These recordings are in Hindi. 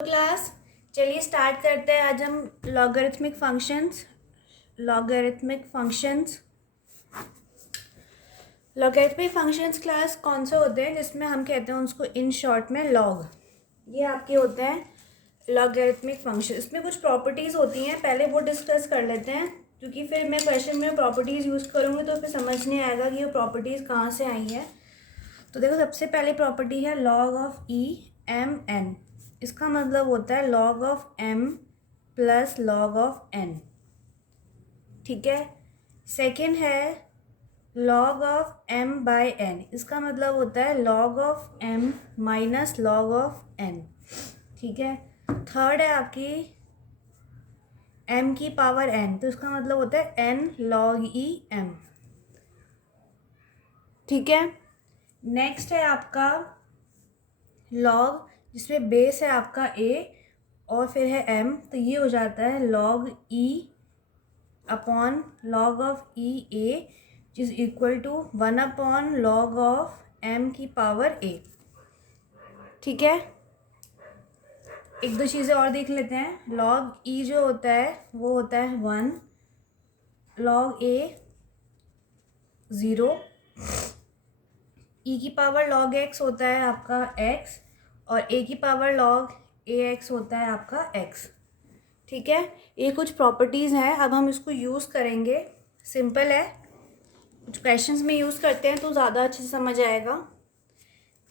क्लास, चलिए स्टार्ट करते हैं। आज हम लॉगरिथमिक फंक्शंस क्लास कौन से होते हैं जिसमें हम कहते हैं उसको इन शॉर्ट में लॉग। ये आपके होते हैं लॉगरिथमिक फंक्शन। इसमें कुछ प्रॉपर्टीज़ होती हैं, पहले वो डिस्कस कर लेते हैं क्योंकि फिर मैं क्वेश्चन में प्रॉपर्टीज़ यूज़ करूँगी तो फिर समझ नहीं आएगा कि ये प्रॉपर्टीज़ कहाँ से आई है। तो देखो, सबसे पहली प्रॉपर्टी है log of e m n. इसका मतलब होता है log of m plus log of n. ठीक है। सेकंड है log of m by n. इसका मतलब होता है log of m minus log of n. ठीक है। थर्ड है आपकी एम की पावर एन, तो इसका मतलब होता है एन लॉग ई एम। ठीक है। नेक्स्ट है आपका लॉग जिसमें बेस है आपका ए और फिर है एम, तो ये हो जाता है log e upon log of e a is equal to 1 upon log of m की पावर ए। ठीक है। एक दो चीज़ें और देख लेते हैं। लॉग ई जो होता है वो होता है 1, लॉग ए 0, ई की पावर लॉग एक्स होता है आपका एक्स और ए की पावर लॉग ए एक्स होता है आपका एक्स। ठीक है। ये कुछ प्रॉपर्टीज़ हैं, अब हम इसको यूज़ करेंगे। सिंपल है, कुछ क्वेश्चंस में यूज़ करते हैं तो ज़्यादा अच्छे से समझ आएगा।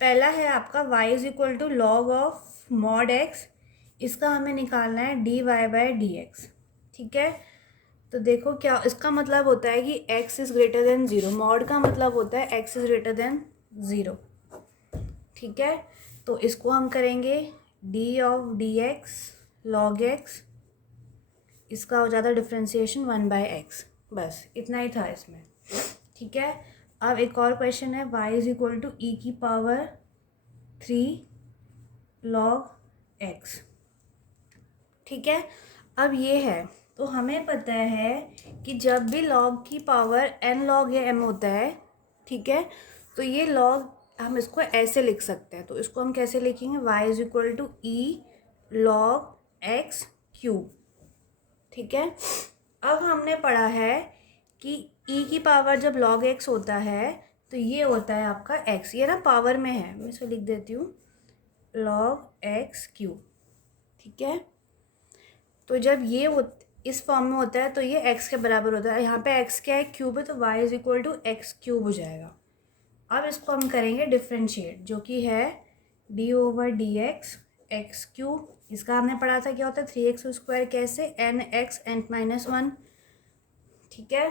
पहला है आपका y is equal to log of mod x। इसका हमें निकालना है dy बाय डी एक्स। ठीक है। तो देखो क्या इसका मतलब होता है कि x is greater than 0। Mod का मतलब होता है x इज़ ग्रेटर देन 0। ठीक है। तो इसको हम करेंगे d of D x log x, इसका हो जाता है डिफ्रेंसिएशन 1 बाय एक्स। बस इतना ही था इसमें। ठीक है। अब एक और क्वेश्चन है y इज इक्वल टू ई की पावर 3 लॉग एक्स। ठीक है। अब ये है, तो हमें पता है कि जब भी लॉग की पावर n लॉग या m होता है, ठीक है, तो ये लॉग हम इसको ऐसे लिख सकते हैं। तो इसको हम कैसे लिखेंगे, y is equal to e log x cube. ठीक है। अब हमने पढ़ा है कि e की पावर जब log x होता है तो ये होता है आपका x। ये ना पावर में है, मैं इसको लिख देती हूँ log x क्यूब। ठीक है। तो जब ये इस फॉर्म में होता है तो ये x के बराबर होता है। यहाँ पे x क्या है, क्यूब है, तो y is equal to x cube हो जाएगा। अब इसको हम करेंगे डिफ्रेंशिएट, जो कि है d over d x x cube. इसका हमने पढ़ा था क्या होता है 3x स्क्वायर, कैसे एन एक्स एन माइनस 1। ठीक है।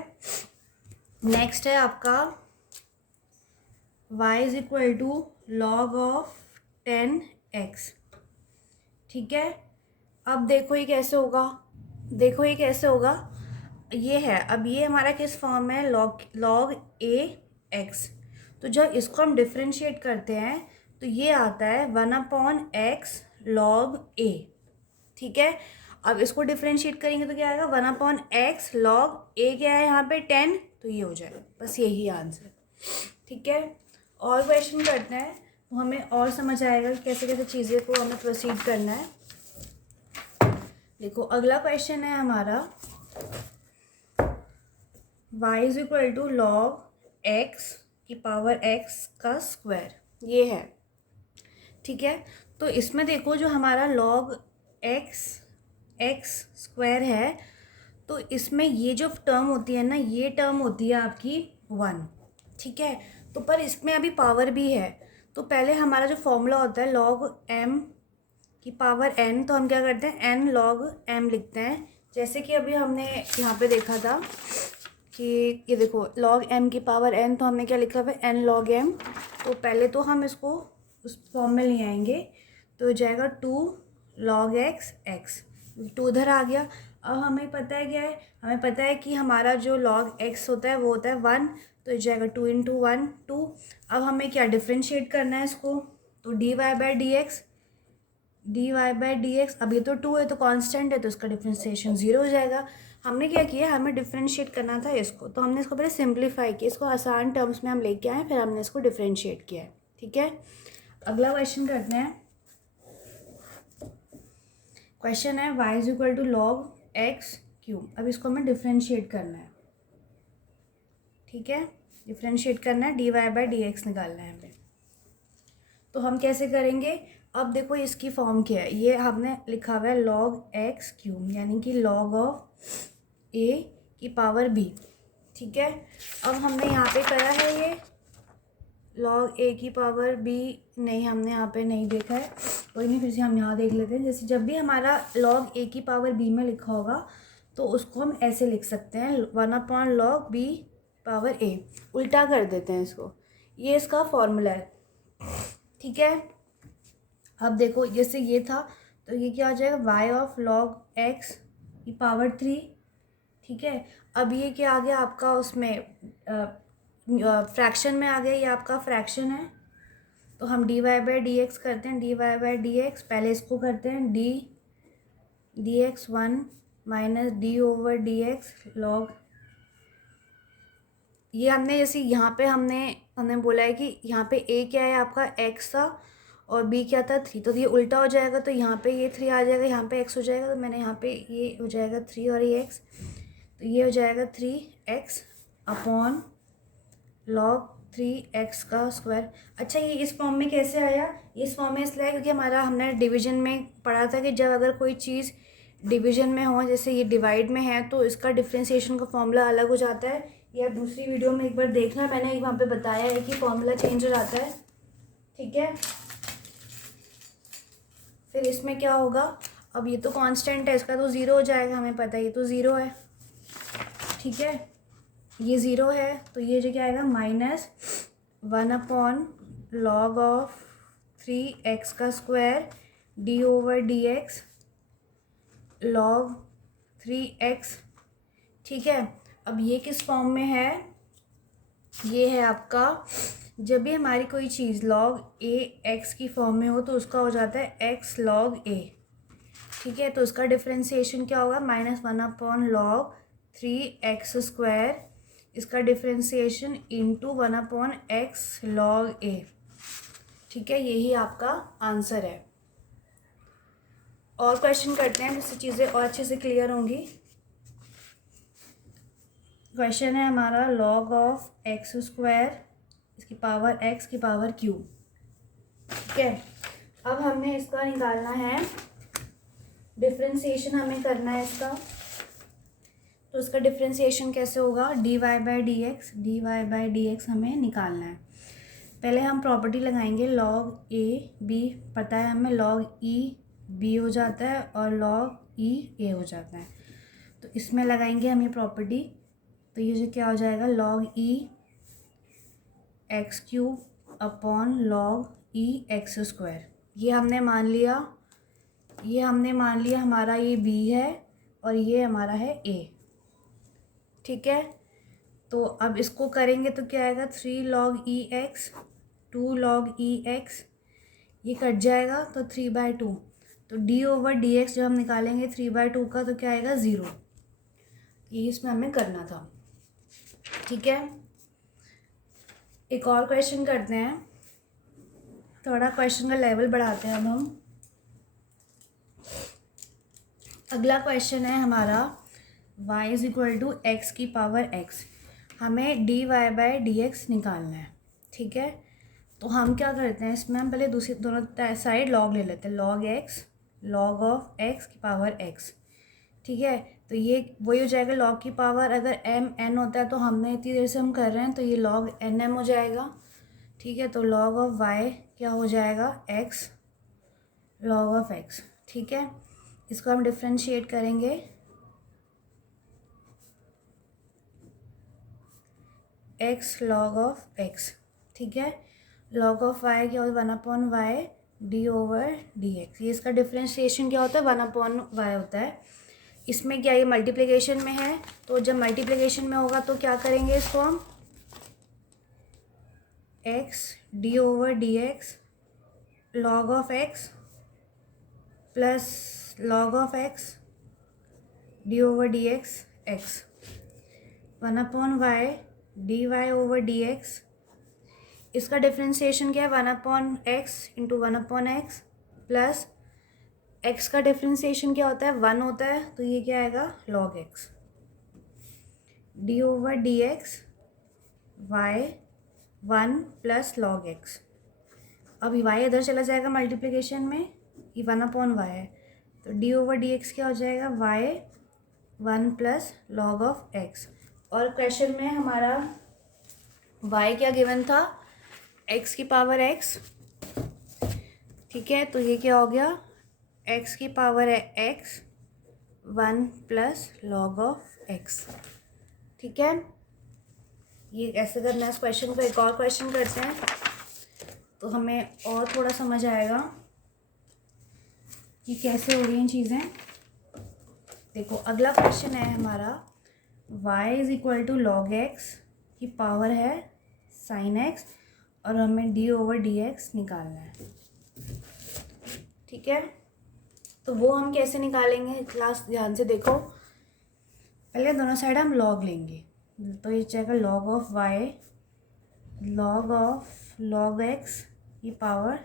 नेक्स्ट है आपका y is equal to log of 10x। ठीक है। अब देखो ये कैसे होगा, ये है, अब ये हमारा किस फॉर्म में है, लॉग ए एक्स। तो जब इसको हम डिफ्रेंशिएट करते हैं तो ये आता है 1 अपॉन एक्स लॉग ए। ठीक है। अब इसको डिफ्रेंशिएट करेंगे तो क्या आएगा, 1 अपॉन एक्स लॉग ए, क्या है यहाँ पे 10, तो ये हो जाएगा। बस यही आंसर। ठीक है। और क्वेश्चन करते हैं तो हमें और समझ आएगा कि कैसे कैसे चीज़ें को हमें प्रोसीड करना है। देखो अगला क्वेश्चन है हमारा y is equal to log x की पावर x का स्क्वायर, ये है। ठीक है। तो इसमें देखो जो हमारा लॉग एक्स स्क्वायर है, तो इसमें ये जो टर्म होती है ना, ये टर्म होती है आपकी 1। ठीक है। तो पर इसमें अभी पावर भी है, तो पहले हमारा जो फॉर्मूला होता है लॉग m की पावर n, तो हम क्या करते हैं n लॉग m लिखते हैं। जैसे कि अभी हमने यहाँ पे देखा था कि ये देखो लॉग m की पावर n, तो हमने क्या लिखा हुआ है n लॉग m। तो पहले तो हम इसको उस फॉर्म में ले आएंगे, तो हो जाएगा 2 लॉग एक्स एक्स, 2 उधर आ गया। अब हमें पता है क्या है, हमें पता है कि हमारा जो लॉग x होता है वो होता है 1, तो हो जाएगा 2 इंटू 1 2। अब हमें क्या डिफ्रेंशिएट करना है इसको, तो dy बाय डी एक्स, अब ये तो 2 है तो कांस्टेंट है, तो इसका डिफ्रेंशिएशन 0 हो जाएगा। हमने क्या किया, हमें डिफ्रेंशिएट करना था इसको, तो हमने इसको पहले सिंप्लीफाई किया, इसको आसान टर्म्स में हम लेके आए, फिर हमने इसको डिफ्रेंशिएट किया है। ठीक है। अगला क्वेश्चन करते हैं। क्वेश्चन है y is equal to log x cube. अब इसको हमें डिफ्रेंशिएट करना है, ठीक है, डिफ्रेंशिएट करना है, d y by d x निकालना है हमें। तो हम कैसे करेंगे, अब देखो इसकी फॉर्म क्या है, ये हमने लिखा हुआ है लॉग एक्स क्यूब, यानी कि लॉग ऑफ ए की पावर बी, ठीक है। अब हमने यहाँ पे करा है ये लॉग ए की पावर बी, नहीं हमने यहाँ पे नहीं देखा है, कोई नहीं, फिर से हम यहाँ देख लेते हैं। जैसे जब भी हमारा लॉग ए की पावर बी में लिखा होगा तो उसको हम ऐसे लिख सकते हैं 1/log बी पावर ए, उल्टा कर देते हैं इसको, ये इसका फॉर्मूला है, ठीक है। अब देखो जैसे ये था तो ये क्या हो जाएगा, वाई ऑफ लॉग एक्स की पावर 3, ठीक है। अब ये क्या आ गया आपका उसमें फ्रैक्शन में आ गया, ये आपका फ्रैक्शन है, तो हम d y by d x करते हैं, d y by d x, पहले इसको करते हैं d x 1 minus d over d x log, ये हमने जैसे यहाँ पे हमने बोला है कि यहाँ पे ए क्या है आपका एक्स था और बी क्या था 3, तो ये उल्टा हो जाएगा, तो यहाँ पे ये 3 आ जाएगा, यहाँ पे एक्स हो जाएगा, तो मैंने यहाँ पे ये हो जाएगा 3 और ये एक्स, तो ये हो जाएगा 3x अपॉन लॉग 3x का स्क्वायर। अच्छा ये इस फॉर्म में कैसे आया, इस फॉर्म में इसलिए आया क्योंकि हमारा हमने डिवीजन में पढ़ा था कि जब अगर कोई चीज़ डिवीजन में हो, जैसे ये डिवाइड में है, तो इसका डिफ्रेंशिएशन का फॉर्मूला अलग हो जाता है। या दूसरी वीडियो में एक बार देखना, मैंने एक वहाँ पे बताया है कि फॉर्मूला चेंज हो जाता है, ठीक है। फिर इसमें क्या होगा, अब ये तो कांस्टेंट है, इसका तो ज़ीरो हो जाएगा, हमें पता है ये तो ज़ीरो है, ठीक है, ये ज़ीरो है, तो ये जो क्या आएगा -1/log ऑफ 3x का square D over d x log 3x, ठीक है। अब ये किस फॉर्म में है, ये है आपका जब भी हमारी कोई चीज़ लॉग ए एक्स की फॉर्म में हो तो उसका हो जाता है x log a, ठीक है। तो उसका डिफ्रेंशिएशन क्या होगा, -1/log 3x स्क्वायर, इसका differentiation into 1/x log a, ठीक है, यही आपका आंसर है। और क्वेश्चन करते हैं जिससे चीज़ें और अच्छे से क्लियर होंगी। क्वेश्चन है हमारा लॉग ऑफ एक्स स्क्वायर इसकी पावर एक्स की पावर क्यूब, ठीक है। अब हमने इसका निकालना है डिफ्रेंशिएशन, हमें करना है इसका, तो इसका डिफ्रेंशिएशन कैसे होगा, d y by d x हमें निकालना है। पहले हम प्रॉपर्टी लगाएंगे, लॉग ए बी पता है हमें, लॉग ई बी हो जाता है और लॉग ई ए हो जाता है, तो इसमें लगाएंगे हम ये प्रॉपर्टी, तो ये जो क्या हो जाएगा लॉग ई एक्स क्यूब अपॉन लॉग ई एक्स स्क्वायर, ये हमने मान लिया हमारा ये बी है और ये हमारा है ए, ठीक है। तो अब इसको करेंगे तो क्या आएगा 3 log ई एक्स 2 log ई एक्स, ये कट जाएगा तो 3/2, तो डी ओवर डी एक्स जब हम निकालेंगे 3/2 का तो क्या आएगा 0, यही इसमें हमें करना था, ठीक है। एक और क्वेश्चन करते हैं, थोड़ा क्वेश्चन का लेवल बढ़ाते हैं अब हम। अगला क्वेश्चन है हमारा y is equal to x की पावर x, हमें d y by d x निकालना है, ठीक है। तो हम क्या करते हैं इसमें, हम पहले दूसरी दोनों साइड लॉग ले लेते हैं, log x log of x की पावर x, ठीक है। तो ये वही हो जाएगा लॉग की पावर, अगर m n होता है तो हमने इतनी देर से हम कर रहे हैं तो ये लॉग एन एम हो जाएगा, ठीक है। तो लॉग ऑफ y क्या हो जाएगा x लॉग ऑफ x, ठीक है। इसको हम डिफ्रेंशिएट करेंगे, x log ऑफ x, ठीक है। log ऑफ y क्या होता है 1/y D over d x, ये इसका डिफ्रेंशिएशन क्या होता है 1/y होता है। इसमें क्या ये मल्टीप्लिकेशन में है, तो जब मल्टीप्लिकेशन में होगा तो क्या करेंगे इसको हम x d over d x log of x plus log of x d over d x x 1/y d y over d x, इसका डिफ्रेंशिएशन क्या है 1/x into 1/x plus x का डिफ्रेंसिएशन क्या होता है, 1 होता है, तो ये क्या आएगा, log x। D over d x y 1 plus log x। अब y इधर चला जाएगा मल्टीप्लिकेशन में, ये 1/y है, तो डी ओवर डी एक्स क्या हो जाएगा, y 1 plus log of x। और क्वेश्चन में हमारा y क्या गिवन था, x की पावर x, ठीक है, तो ये क्या हो गया, x की पावर है x 1 plus log of x। ठीक है, ये ऐसे करना है इस क्वेश्चन को। एक और क्वेश्चन करते हैं तो हमें और थोड़ा समझ आएगा कि कैसे हो रही हैं चीज़ें। देखो अगला क्वेश्चन है हमारा, y is equal to log x की पावर है साइन एक्स और हमें डी ओवर डी एक्स निकालना है। ठीक है, तो वो हम कैसे निकालेंगे, क्लास ध्यान से देखो। पहले दोनों साइड हम लॉग लेंगे, तो ये जाएगा log of y log of log x की पावर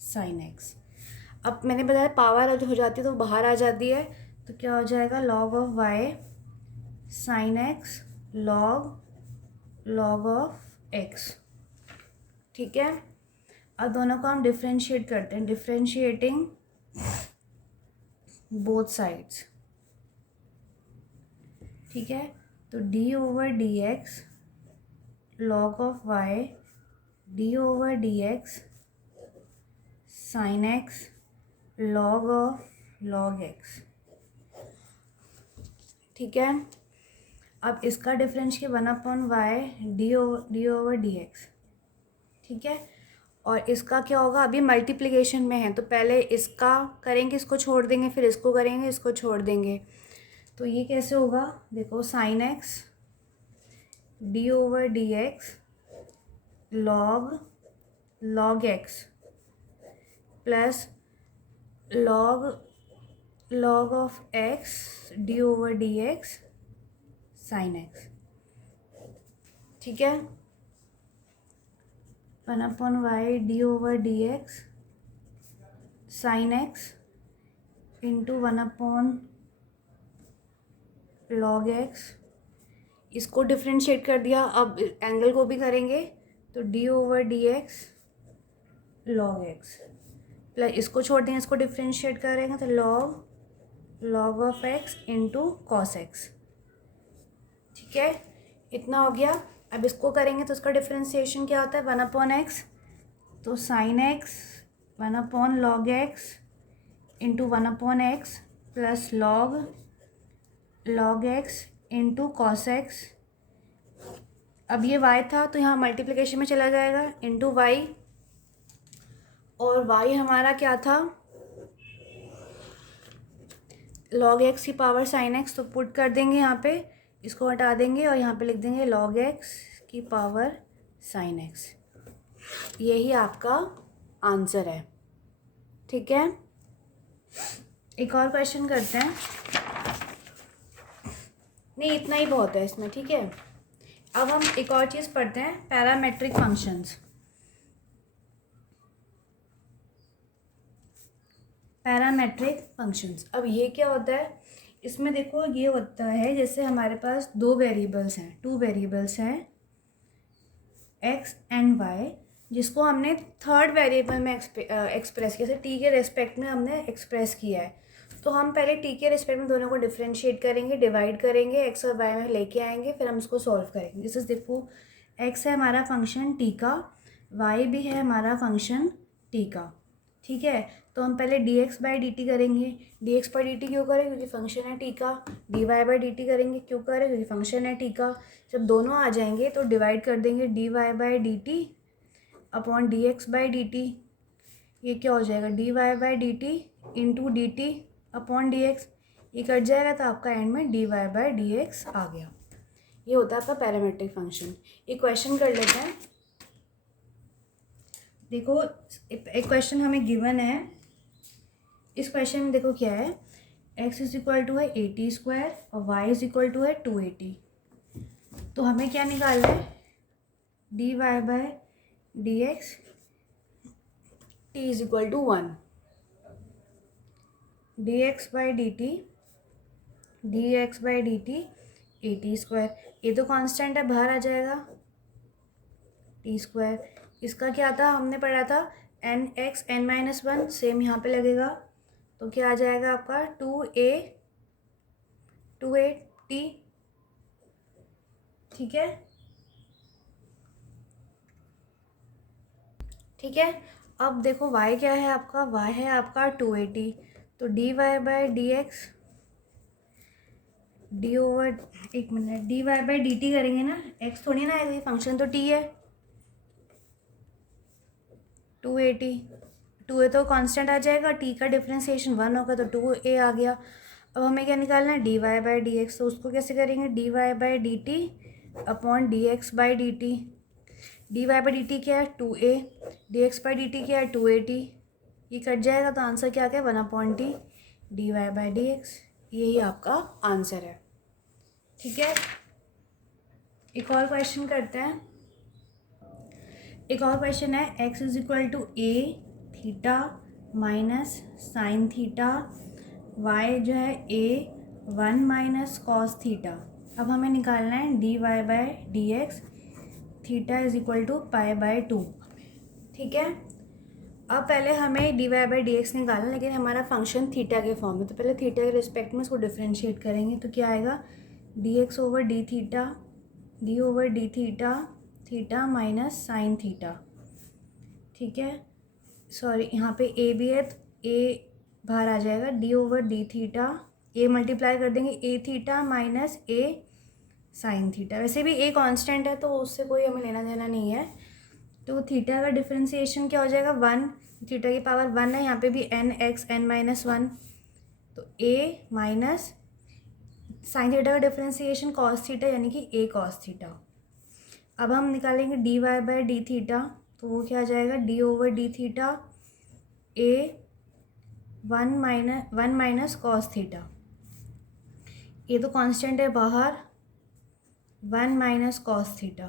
साइन एक्स। अब मैंने बताया पावर हो जाती है तो बाहर आ जाती है, तो क्या हो जाएगा, log of y sine x log of x। ठीक है, अब दोनों को हम डिफ्रेंशिएट करते हैं, डिफ्रेंशिएटिंग बोथ साइड्स। ठीक है, तो D over d x log of y D over d x sine x log of log x. ठीक है, अब इसका डिफरेंस के 1/y D over d x. ठीक है, और इसका क्या होगा, अभी मल्टीप्लिकेशन में है तो पहले इसका करेंगे, इसको छोड़ देंगे, फिर इसको करेंगे, इसको छोड़ देंगे। तो ये कैसे होगा, देखो sine x D over d x log x plus log of x D over d x sine x. ठीक है, 1/y D over d x sine x into 1/log x. इसको डिफ्रेंशिएट कर दिया, अब एंगल को भी करेंगे, तो D over d x log x plus इसको छोड़ देंगे, इसको डिफ्रेंशिएट करेंगे तो log of x into cos x. ठीक है, इतना हो गया। अब इसको करेंगे तो इसका डिफ्रेंशिएशन क्या होता है, 1/x, तो sine x 1/log x into 1/x plus log x into cos x. अब ये y था तो यहाँ मल्टीप्लिकेशन में चला जाएगा इंटू y, और y हमारा क्या था, log x की पावर साइन x, तो पुट कर देंगे यहाँ पे, इसको हटा देंगे और यहाँ पे लिख देंगे log x की पावर साइन x। यही आपका आंसर है। ठीक है, एक और क्वेश्चन करते हैं, नहीं इतना ही बहुत है इसमें। ठीक है, अब हम एक और चीज़ पढ़ते हैं, पैरामेट्रिक फंक्शंस। पैरामेट्रिक फंक्शंस, अब ये क्या होता है, इसमें देखो ये होता है जैसे हमारे पास टू वेरिएबल्स हैं x एंड y, जिसको हमने थर्ड वेरिएबल में एक्सप्रेस किया, जैसे t के रेस्पेक्ट में हमने एक्सप्रेस किया है, तो हम पहले t के रेस्पेक्ट में दोनों को डिफ्रेंशिएट करेंगे, डिवाइड करेंगे, x और y में लेके आएंगे, फिर हम इसको सॉल्व करेंगे। जैसे देखो x है हमारा फंक्शन t का, y भी है हमारा फंक्शन t का। ठीक है, तो हम पहले dx बाई डी टी करेंगे, dx बाई डी टी क्यों करें, क्योंकि फंक्शन है t का। dy बाई डी टी करेंगे, क्यों करें, क्योंकि फंक्शन है t का। जब दोनों आ जाएंगे तो डिवाइड कर देंगे dy by D T upon dx by D T. ये क्या हो जाएगा, dy by D T into D T upon D x. ये कट जाएगा तो आपका एंड में dy बाई डी एक्स आ गया। ये होता है आपका पैरामेट्रिक फंक्शन। एक क्वेश्चन कर लेते हैं, देखो एक क्वेश्चन हमें गिवन है, इस क्वेश्चन में देखो क्या है, x इज इक्वल टू है 80² और y इज इक्वल टू है 280। तो हमें क्या निकालना है, dy by d x t is equal to 1। dx/dt a t square, ये तो कांस्टेंट है, बाहर आ जाएगा टी स्क्वायर। इसका क्या था, हमने पढ़ा था n(x(n-1), सेम यहाँ पे लगेगा, तो क्या आ जाएगा आपका 2a t। ठीक है, ठीक है। अब देखो y क्या है आपका, y है आपका 2a t, तो dy/dx डी ओवर, एक मिनट, dy/dt करेंगे ना, x थोड़ी ना आएगा, ये फंक्शन तो t है, 2a t, 2a तो कांस्टेंट आ जाएगा, t का डिफ्रेंसिएशन 1 होगा तो 2a आ गया। अब हमें क्या निकालना है, dy/dx, तो उसको कैसे करेंगे, dy/dt अपॉन dx/dt। dy/dt क्या है 2a, dx/dt क्या है 2at, ये कट जाएगा तो आंसर क्या आ गया 1/t dy/dx, यही आपका आंसर है। ठीक है, एक और क्वेश्चन करते हैं। एक और क्वेश्चन है x = a theta minus sine theta, y जो है a 1 माइनस कॉस थीटा। अब हमें निकालना है dy/dx, थीटा = π/2। ठीक है, अब पहले हमें dy/dx निकालना, लेकिन हमारा फंक्शन थीटा के फॉर्म में, तो पहले थीटा के रिस्पेक्ट में इसको डिफ्रेंशिएट करेंगे, तो क्या आएगा dx/d theta, d/d theta, theta minus sine theta. ठीक है, सॉरी यहाँ पे a भी है तो a बाहर आ जाएगा, d/d थीटा, a मल्टीप्लाई कर देंगे a theta minus a sine theta. वैसे भी a कांस्टेंट है तो उससे कोई हमें लेना देना नहीं है, तो थीटा का डिफरेंशिएशन क्या हो जाएगा 1, थीटा की पावर 1 है, यहाँ पे भी n(x(n-1), तो a माइनस साइन थीटा का डिफरेंशिएशन कॉस थीटा, यानी कि a कॉस थीटा। अब हम निकालेंगे dy/d थीटा, तो वो क्या आ जाएगा d/d theta a 1 minus cos theta, ये तो कांस्टेंट है बाहर, 1 माइनस कॉस थीटा,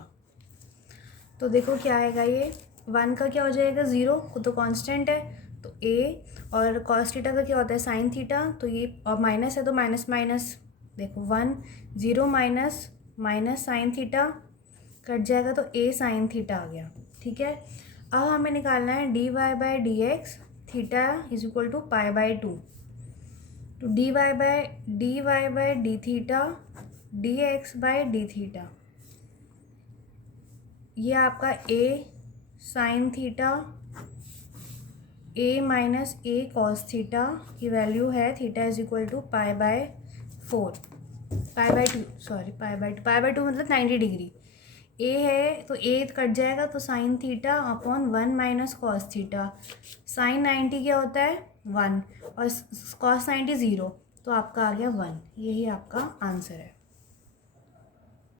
तो देखो क्या आएगा, ये 1 का क्या हो जाएगा 0, वो तो कांस्टेंट है, तो a, और कॉस थीटा का क्या होता है साइन थीटा, तो ये और माइनस है तो माइनस माइनस, देखो 1 0 minus minus sine theta cut जाएगा तो a साइन थीटा आ गया। ठीक है, अब हमें निकालना है dy/dx, थीटा = π/2, तो dy/d थीटा dx/d थीटा, ये आपका a sine theta a minus a cos theta की वैल्यू है, थीटा = π/4, π/2, सॉरी π/2 मतलब 90 डिग्री, a है तो a कट जाएगा तो sine theta upon 1 minus cos theta, sine 90 क्या होता है 1 और कॉस 90 0, तो आपका आ गया 1, यही आपका आंसर है।